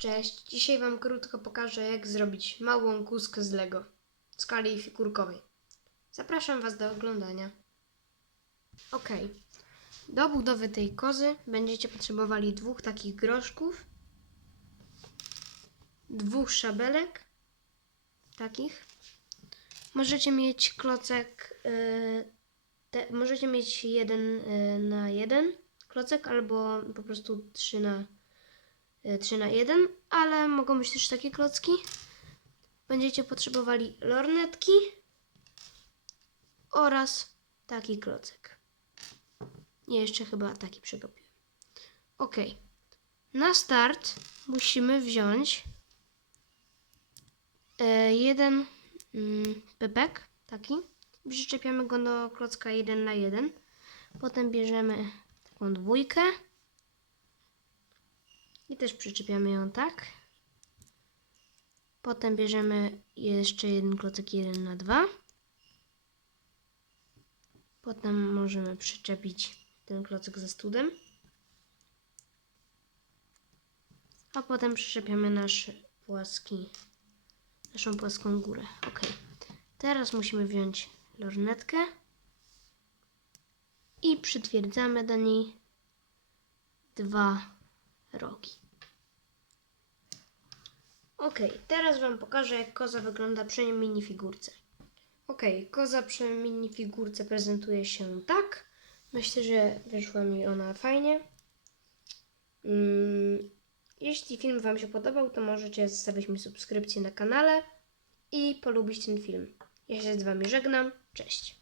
Cześć, dzisiaj Wam krótko pokażę jak zrobić małą kuskę z Lego w skali figurkowej. Zapraszam Was do oglądania. Ok, do budowy tej kozy będziecie potrzebowali dwóch takich groszków, dwóch szabelek, takich. Możecie mieć klocek, yy, te, możecie mieć jeden yy, na jeden klocek albo po prostu trzy na 3 na 1, ale mogą być też takie klocki. Będziecie potrzebowali lornetki oraz taki klocek. Nie, jeszcze chyba taki przegapiłem. Ok. Na start musimy wziąć e, jeden mm, pepek, taki. Przyczepiamy go do klocka 1 na 1. Potem bierzemy taką dwójkę. I też przyczepiamy ją tak. Potem bierzemy jeszcze jeden klocek 1 na 2. Potem możemy przyczepić ten klocek ze studem. A potem przyczepiamy nasz płaski, naszą płaską górę. Ok. Teraz musimy wziąć lornetkę i przytwierdzamy do niej dwa rogi. Ok, teraz Wam pokażę, jak koza wygląda przy minifigurce. Ok, koza przy minifigurce prezentuje się tak. Myślę, że wyszła mi ona fajnie. Mm, jeśli film Wam się podobał, to możecie zostawić mi subskrypcję na kanale i polubić ten film. Ja się z Wami żegnam. Cześć.